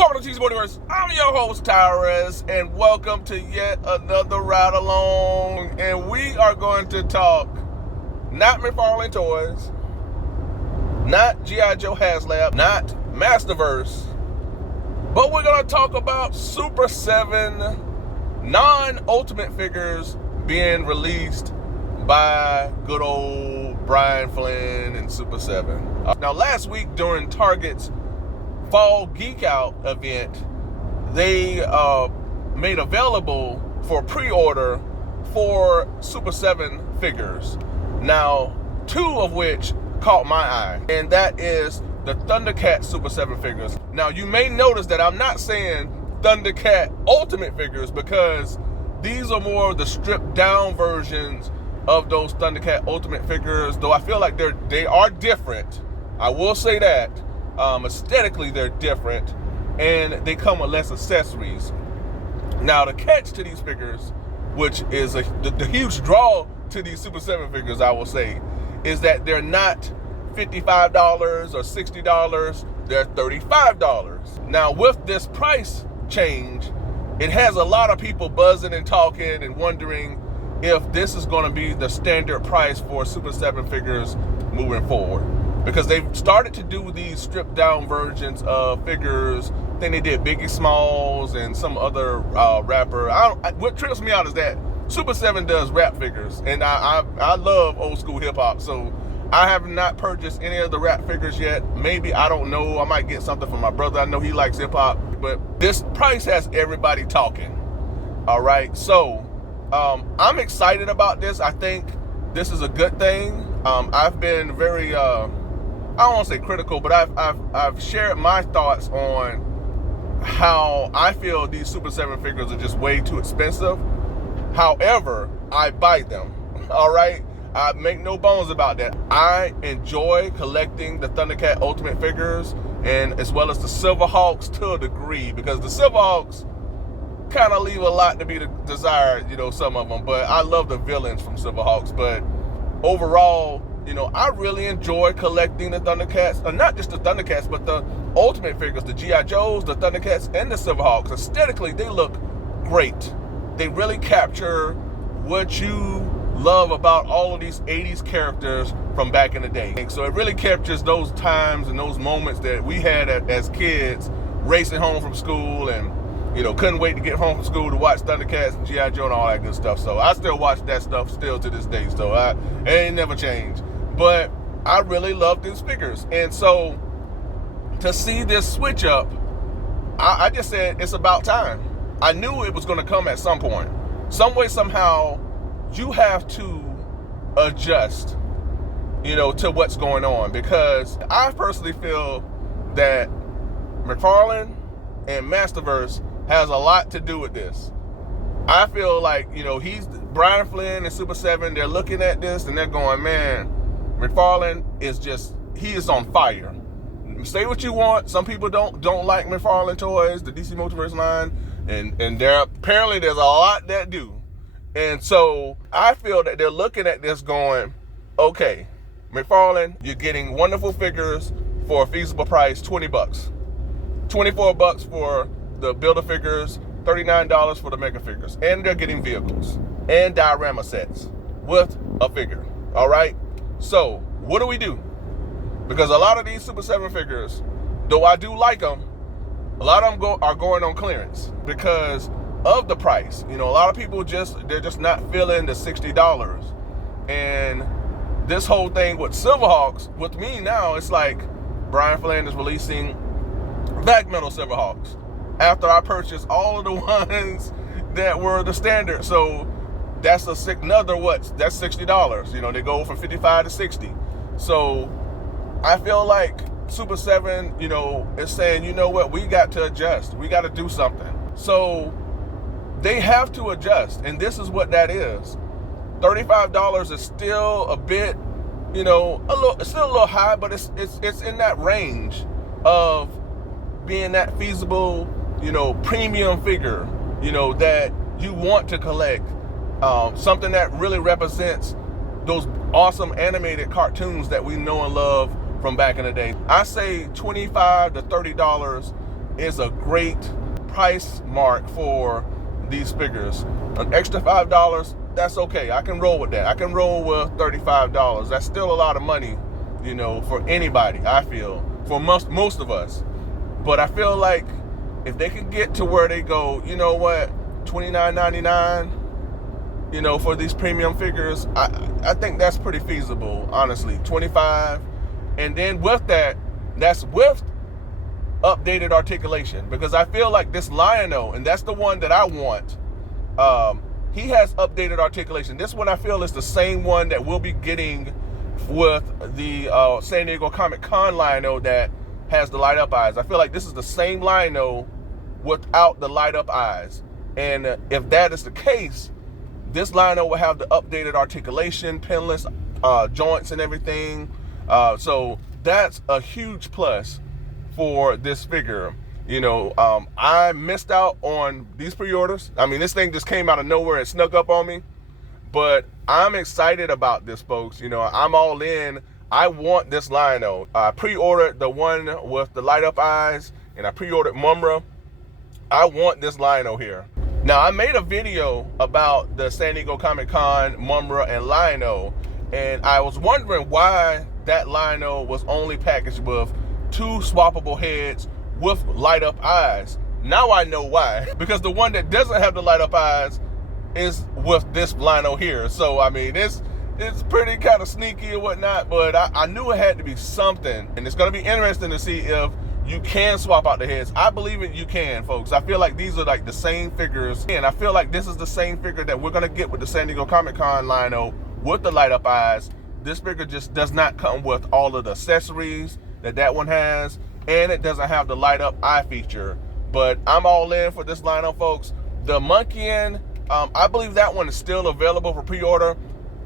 Welcome to THUNDERCATS HOOOO. I'm your host, Tyrus, and welcome to yet another ride along. And we are going to talk not McFarlane toys, not G.I. Joe HasLab, not Masterverse, but we're going to talk about Super 7 non-Ultimate figures being released by good old Brian Flynn and Super 7. Now, last week during Target's Fall Geek Out event, they made available for pre-order 4 Super 7 figures. Now, 2 of which caught my eye, and that is the Thundercats Super 7 figures. Now, you may notice that I'm not saying Thundercat Ultimate figures because these are more of the stripped down versions of those Thundercat Ultimate figures, though I feel like they are different. I will say that. Aesthetically, they're different, and they come with less accessories. Now, the catch to these figures, which is the huge draw to these Super 7 figures, I will say, is that they're not $55 or $60, they're $35. Now, with this price change, it has a lot of people buzzing and talking and wondering if this is going to be the standard price for Super 7 figures moving forward. Because they've started to do these stripped down versions of figures. I think they did Biggie Smalls and some other rapper. What trips me out is that Super 7 does rap figures, and I love old school hip hop. So I have not purchased any of the rap figures yet. Maybe, I don't know. I might get something from my brother. I know he likes hip hop, but this price has everybody talking. All right, so I'm excited about this. I think this is a good thing. I've been very I don't want to say critical, but I've shared my thoughts on how I feel these Super 7 figures are just way too expensive. However, I buy them. All right, I make no bones about that. I enjoy collecting the Thundercat Ultimate figures, and as well as the Silverhawks to a degree, because the Silverhawks kind of leave a lot to be desired, some of them. But I love the villains from Silverhawks. But overall, I really enjoy collecting the Thundercats, not just the Thundercats, but the Ultimate figures, the G.I. Joes, the Thundercats, and the Silverhawks. Aesthetically, they look great. They really capture what you love about all of these 80s characters from back in the day. So it really captures those times and those moments that we had as kids, racing home from school and, couldn't wait to get home from school to watch Thundercats and G.I. Joe and all that good stuff. So I still watch that stuff still to this day. So it ain't never changed. But I really love these figures. And so to see this switch up, I just said it's about time. I knew it was going to come at some point. Some way, somehow, you have to adjust, to what's going on. Because I personally feel that McFarlane and Masterverse has a lot to do with this. I feel like, he's Brian Flynn and Super 7, they're looking at this and they're going, man, McFarlane he is on fire. Say what you want. Some people don't like McFarlane toys, the DC Multiverse line, and apparently there's a lot that do. And so I feel that they're looking at this going, okay, McFarlane, you're getting wonderful figures for a feasible price, $20. $24 for the Builder figures, $39 for the Mega figures. And they're getting vehicles and diorama sets with a figure. All right? So, what do we do? Because a lot of these Super 7 figures, though I do like them, a lot of them are going on clearance because of the price. A lot of people they're just not feeling the $60. And this whole thing with Silverhawks, with me now, it's like Brian Flynn is releasing Black Metal Silverhawks after I purchased all of the ones that were the standard. So that's another that's $60. They go from 55 to 60. So I feel like Super 7, is saying, you know what, we got to adjust. We got to do something. So they have to adjust, and this is what that is. $35 is still a bit, it's still a little high, but it's in that range of being that feasible, premium figure, that you want to collect. Something that really represents those awesome animated cartoons that we know and love from back in the day. I say $25 to $30 is a great price mark for these figures. An extra $5, that's okay. I can roll with that. I can roll with $35. That's still a lot of money, you know, for anybody, I feel, for most of us. But I feel like if they can get to where they go, you know what, $29.99, you know, for these premium figures, I think that's pretty feasible, honestly. $25, and then with that, that's with updated articulation, because I feel like this Lion-O, and that's the one that I want, he has updated articulation. This one I feel is the same one that we'll be getting with the San Diego Comic-Con Lion-O that has the light up eyes. I feel like this is the same Lion-O without the light up eyes. And if that is the case, this Lion-O will have the updated articulation, pinless joints and everything. So that's a huge plus for this figure. You know, I missed out on these pre-orders. I mean, this thing just came out of nowhere and snuck up on me. But I'm excited about this, folks. You know, I'm all in. I want this Lion-O. I pre-ordered the one with the light up eyes, and I pre-ordered Mumm-ra. I want this Lion-O here. Now, I made a video about the San Diego Comic-Con Mumm-ra and Lion-O, and I was wondering why that Lion-O was only packaged with 2 swappable heads with light up eyes. Now I know why. Because the one that doesn't have the light up eyes is with this Lion-O here. So I mean, it's pretty kind of sneaky or whatnot, but I knew it had to be something. And it's gonna be interesting to see if you can swap out the heads. I believe it, you can, folks. I feel like these are like the same figures, and I feel like this is the same figure that we're gonna get with the San Diego Comic-Con Lion-O with the light up eyes. This figure just does not come with all of the accessories that one has, and it doesn't have the light up eye feature. But I'm all in for this Lion-O, folks. The Monkian, I believe that one is still available for pre-order.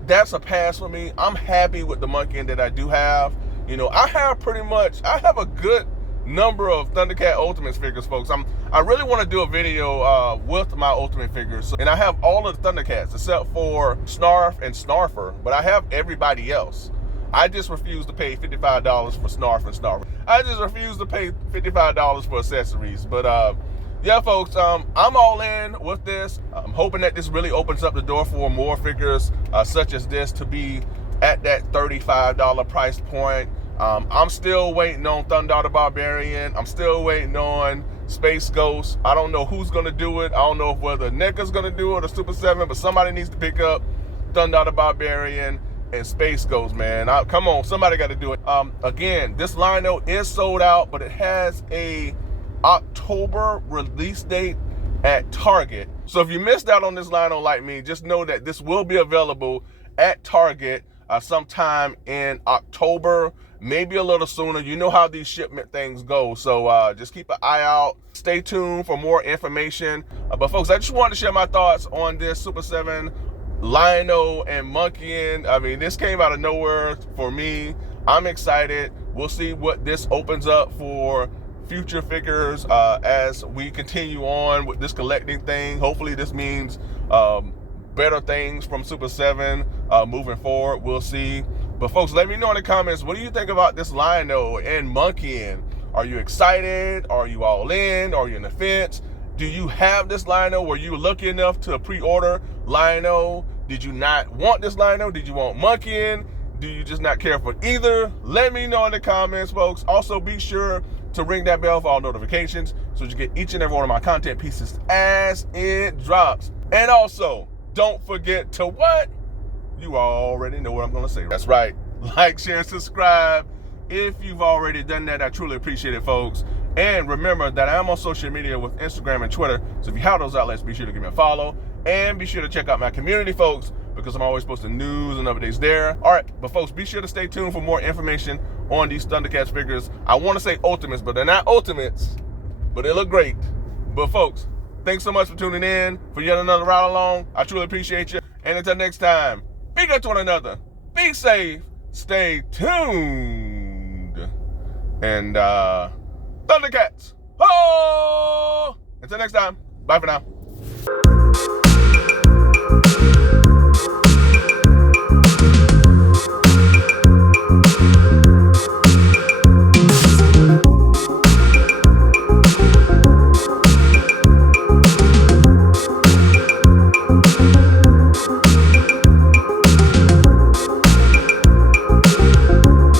That's a pass for me. I'm happy with the Monkian that I do have. You know, I have a good number of Thundercat Ultimates figures, folks. I really want to do a video with my Ultimate figures, and I have all of the Thundercats except for Snarf and Snarfer, but I have everybody else. I just refuse to pay $55 for Snarf and Snarfer. I just refuse to pay $55 for accessories. But yeah, folks, I'm all in with this. I'm hoping that this really opens up the door for more figures such as this to be at that $35 price point. I'm still waiting on Thunder the Barbarian. I'm still waiting on Space Ghost. I don't know who's going to do it. I don't know if whether NECA's going to do it or Super 7, but somebody needs to pick up Thunder the Barbarian and Space Ghost, man. Come on, somebody got to do it. Again, this Lion-O is sold out, but it has a October release date at Target. So if you missed out on this Lion-O like me, just know that this will be available at Target sometime in October, maybe a little sooner. You know how these shipment things go. So just keep an eye out. Stay tuned for more information. But folks, I just wanted to share my thoughts on this Super 7 Lion-O and Monkian. I mean, this came out of nowhere for me. I'm excited. We'll see what this opens up for future figures as we continue on with this collecting thing. Hopefully this means better things from Super 7 moving forward. We'll see. But folks, let me know in the comments, what do you think about this Lion-O and Monkian? Are you excited? Are you all in? Are you on the fence? Do you have this Lion-O? Were you lucky enough to pre-order Lion-O? Did you not want this Lion-O? Did you want Monkian? Do you just not care for either? Let me know in the comments, folks. Also, be sure to ring that bell for all notifications so you get each and every one of my content pieces as it drops. And also, don't forget to what? You already know what I'm going to say. That's right. Like, share, and subscribe. If you've already done that, I truly appreciate it, folks. And remember that I am on social media with Instagram and Twitter. So if you have those outlets, be sure to give me a follow. And be sure to check out my community, folks, because I'm always posting news and updates there. All right, but folks, be sure to stay tuned for more information on these Thundercats figures. I want to say Ultimates, but they're not Ultimates, but they look great. But folks, thanks so much for tuning in for yet another ride along. I truly appreciate you. And until next time, be good to one another. Be safe. Stay tuned. And Thundercats. Oh! Until next time. Bye for now.